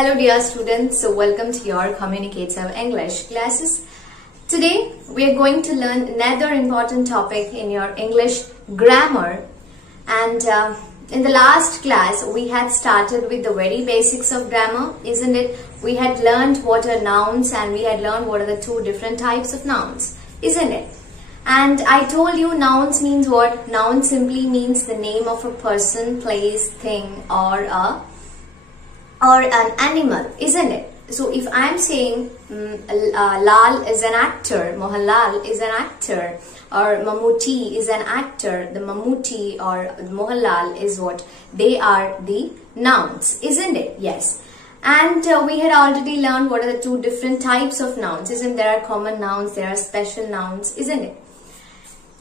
Hello dear students, so welcome to your Communicative English classes. Today we are going to learn another important topic in your English grammar, and in the last class we had started with the very basics of grammar, isn't it? We had learned what are nouns and we had learned what are the two different types of nouns, isn't it? And I told you nouns means what? Noun simply means the name of a person, place, thing or an animal, isn't it? So if I'm saying Lal is an actor, Mohanlal is an actor, or Mammootty is an actor, the Mammootty or Mohanlal is what? They are the nouns, isn't it? Yes. And we had already learned what are the two different types of nouns, isn't there? Are common nouns, there are special nouns, isn't it?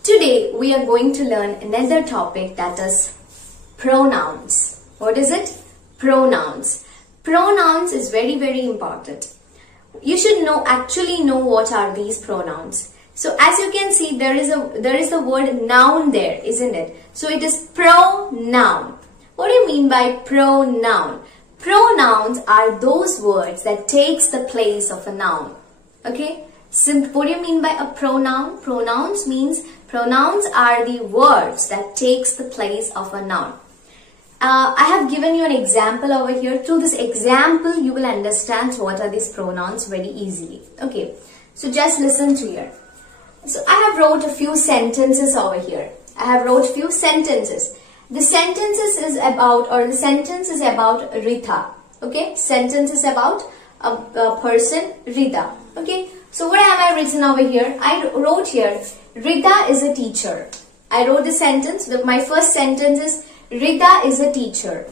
Today we are going to learn another topic, that is pronouns. What is it? Pronouns. Pronouns is very important. You should actually know what are these pronouns. So as you can see, there is the word noun there, isn't it? So it is pronoun. What do you mean by pronoun? Pronouns are those words that takes the place of a noun. Okay? What do you mean by a pronoun? Pronouns are the words that takes the place of a noun. I have given you an example over here. Through this example, you will understand what are these pronouns very easily. Okay, so just listen to here. So I have wrote a few sentences over here. I have wrote few sentences. The sentences is about, or the sentence is about Rita. Okay, sentence is about a person, Rita. Okay, so what have I written over here? I wrote here, Rita is a teacher. I wrote the sentence. My first sentence is, Rita is a teacher.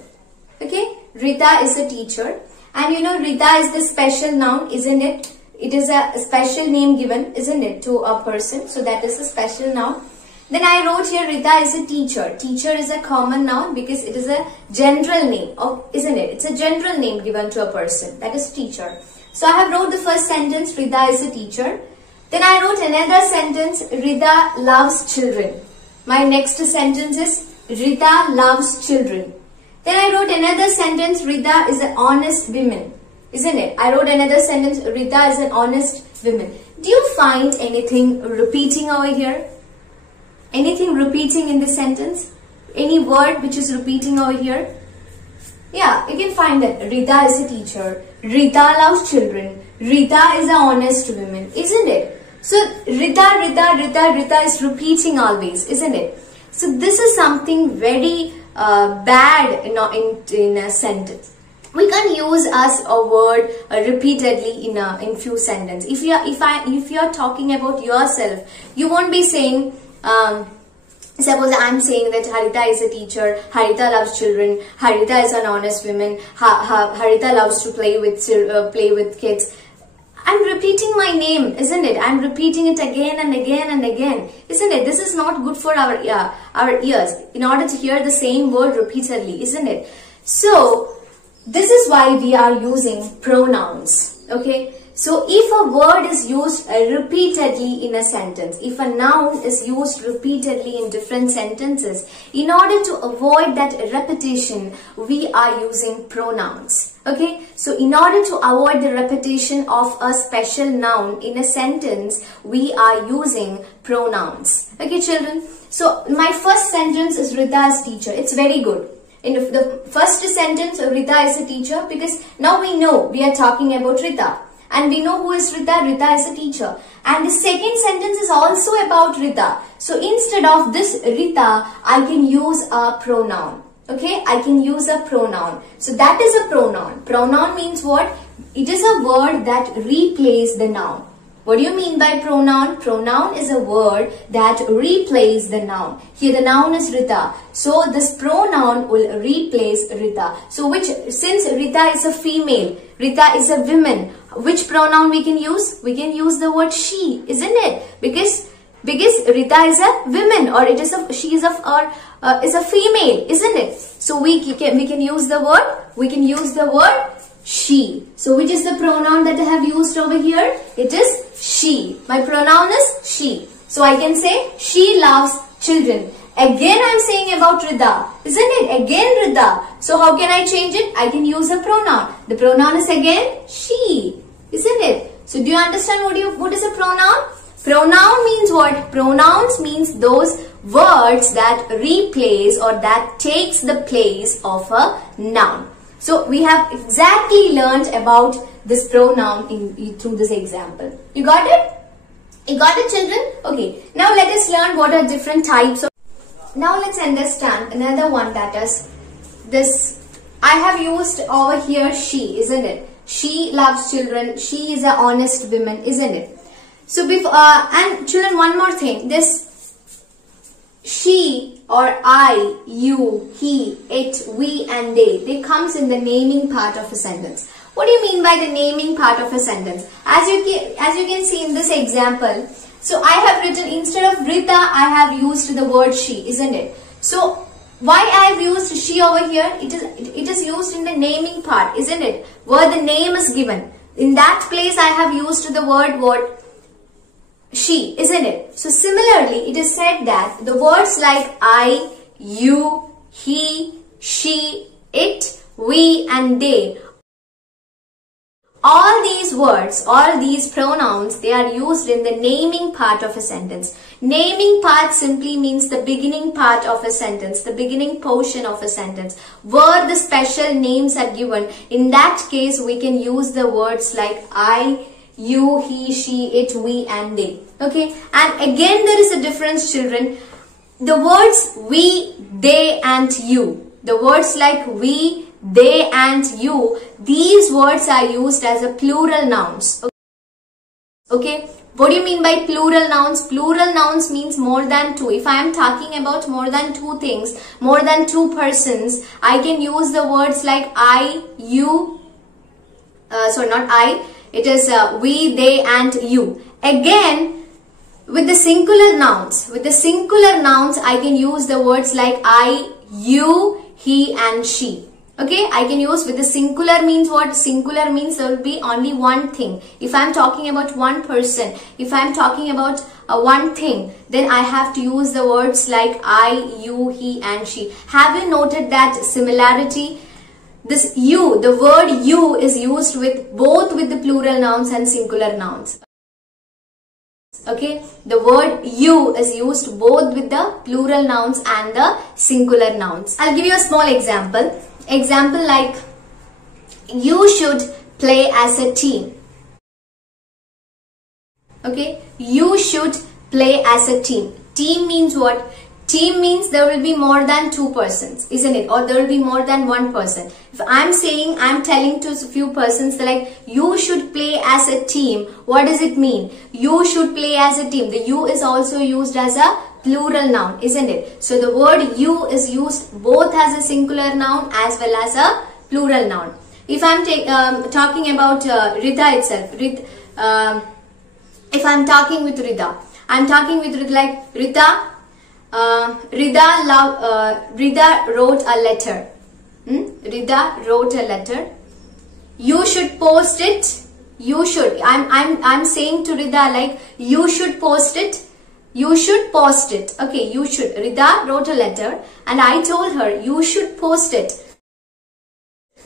Okay, Rita is a teacher. And you know, Rita is the special noun, isn't it? It is a special name given, isn't it, to a person. So that is a special noun. Then I wrote here, Rita is a teacher. Teacher is a common noun because it is a general name, isn't it? It's a general name given to a person. That is teacher. So I have wrote the first sentence, Rita is a teacher. Then I wrote another sentence, Rita loves children. My next sentence is, Rita loves children. Then I wrote another sentence, Rita is an honest woman. Isn't it? I wrote another sentence, Rita is an honest woman. Do you find anything repeating over here? Anything repeating in this sentence? Any word which is repeating over here? Yeah, you can find that. Rita is a teacher. Rita loves children. Rita is an honest woman. Isn't it? So, Rita is repeating always. Isn't it? So this is something very bad in a sentence. We can use as a word repeatedly in few sentences. If you are talking about yourself, you won't be saying. Suppose I am saying that Harita is a teacher, Harita loves children, Harita is an honest woman, Harita loves to play with kids. I'm repeating my name, isn't it? I'm repeating it again and again and again, isn't it? This is not good for our ears in order to hear the same word repeatedly, isn't it? So, this is why we are using pronouns, okay? So, if a word is used repeatedly in a sentence, if a noun is used repeatedly in different sentences, in order to avoid that repetition, we are using pronouns. Okay, so in order to avoid the repetition of a special noun in a sentence, we are using pronouns. Okay, children. So my first sentence is Rita is teacher. It's very good. In the first sentence, Rita is a teacher, because now we know we are talking about Rita. And we know who is Rita. Rita is a teacher. And the second sentence is also about Rita. So instead of this Rita, I can use a pronoun. Okay, I can use a pronoun. So that is a pronoun. Pronoun means what? It is a word that replaces the noun. What do you mean by pronoun? Pronoun is a word that replaces the noun. Here the noun is Rita. So this pronoun will replace Rita. So since Rita is a female, Rita is a woman, which pronoun we can use? We can use the word she, isn't it? Because Rita is a woman, or she is a female, isn't it? So we can use the word she. So which is the pronoun that I have used over here? It is she. My pronoun is she. So I can say she loves children. Again I'm saying about Rida, isn't it? Again Rida. So how can I change it? I can use a pronoun. The pronoun is again she, isn't it? So do you understand what is a pronoun? Pronoun means what? Pronouns means those words that replace or that takes the place of a noun. So we have exactly learned about this pronoun through this example. You got it? You got it, children? Okay. Now let us learn what are different types of. Now let's understand another one, that is this. I have used over here she, isn't it? She loves children. She is an honest woman, isn't it? So before and children, one more thing. This she or I, you, he, it, we and they comes in the naming part of a sentence. What do you mean by the naming part of a sentence? As you can see in this example, so I have written, instead of Rita, I have used the word she, isn't it? So why I have used she over here? It is used in the naming part, isn't it? Where the name is given. In that place I have used the word what? She, isn't it? So similarly, it is said that the words like I, you, he, she, it, we and they, all these words, all these pronouns, they are used in the naming part of a sentence. Naming part simply means the beginning part of a sentence, the beginning portion of a sentence, where the special names are given. In that case, we can use the words like I, you, he, she, it, we and they. Okay, and again there is a difference, children. The words we, they and you, the words like we, they and you, these words are used as a plural nouns. Okay, what do you mean by plural nouns? Plural nouns means more than two. If I am talking about more than two things, more than two persons, I can use the words like I, you, sorry, not I, it is we, they and you. Again, with the singular nouns, I can use the words like I, you, he and she. Okay, I can use with the singular means what? Singular means there will be only one thing. If I am talking about one person, if I am talking about one thing, then I have to use the words like I, you, he and she. Have you noted that similarity? This you, the word you is used with both with the plural nouns and singular nouns. Okay, the word you is used both with the plural nouns and the singular nouns. I'll give you a small example. Example like, you should play as a team. Okay, you should play as a team. Team means what? Team means there will be more than two persons, isn't it? Or there will be more than one person. If I'm telling to a few persons like, you should play as a team, what does it mean? You should play as a team. The you is also used as a plural noun, isn't it? So the word you is used both as a singular noun as well as a plural noun. If I'm talking about Rita itself, if I'm talking with Rita, I'm talking with Rita like, Rita, Rida wrote a letter. Rida wrote a letter. You should post it. You should. I'm saying to Rida like, you should post it. You should post it. Okay, you should. Rida wrote a letter and I told her you should post it.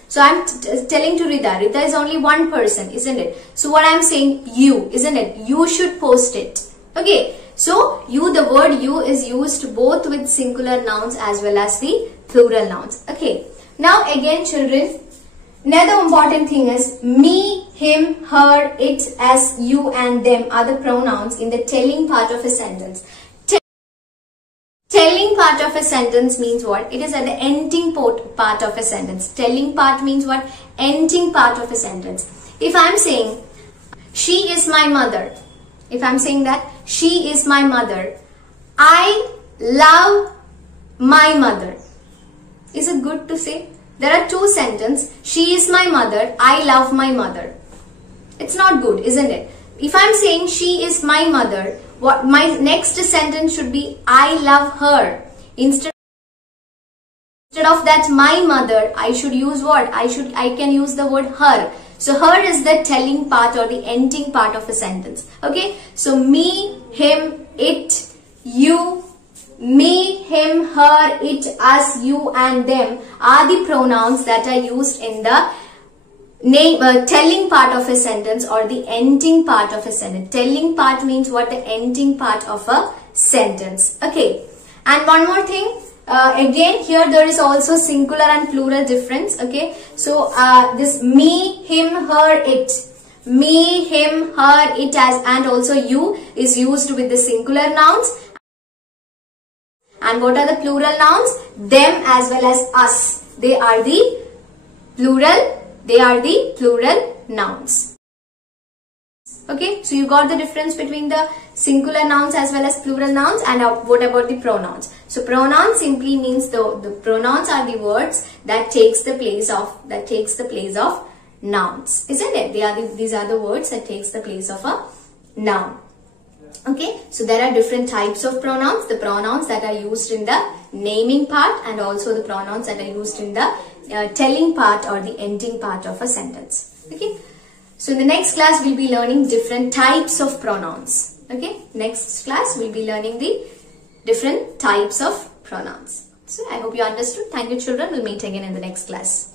So I'm telling to Rida. Rida is only one person, isn't it? So what I'm saying, you, isn't it? You should post it. Okay. So you, the word you is used both with singular nouns as well as the plural nouns. Okay. Now again, children, another important thing is me, him, her, it, us, you and them are the pronouns in the telling part of a sentence. Telling part of a sentence means what? It is at the ending part of a sentence. Telling part means what? Ending part of a sentence. If I am saying, she is my mother. If I am saying that, she is my mother. I love my mother. Is it good to say? There are two sentences. She is my mother. I love my mother. It's not good, isn't it? If I'm saying she is my mother, what my next sentence should be I love her. Instead of that my mother, I should use what? I can use the word her. So her is the telling part or the ending part of a sentence. Okay. So me, him, it, you, me, him, her, it, us, you and them are the pronouns that are used in the telling part of a sentence or the ending part of a sentence. Telling part means what? The ending part of a sentence. Okay. And one more thing. Again, here there is also singular and plural difference. Okay. So, this me, him, her, it. Me, him, her, it as and also you is used with the singular nouns. And what are the plural nouns? Them as well as us. They are the plural. They are the plural nouns. Okay, so you got the difference between the singular nouns as well as plural nouns. And what about the pronouns? So pronouns simply means the pronouns are the words that takes the place of nouns, isn't it? These are the words that takes the place of a noun. Okay, so there are different types of pronouns. The pronouns that are used in the naming part and also the pronouns that are used in the telling part or the ending part of a sentence. Okay, so in the next class we'll be learning different types of pronouns. Okay, next class we'll be learning the different types of pronouns. So I hope you understood. Thank you children. We'll meet again in the next class.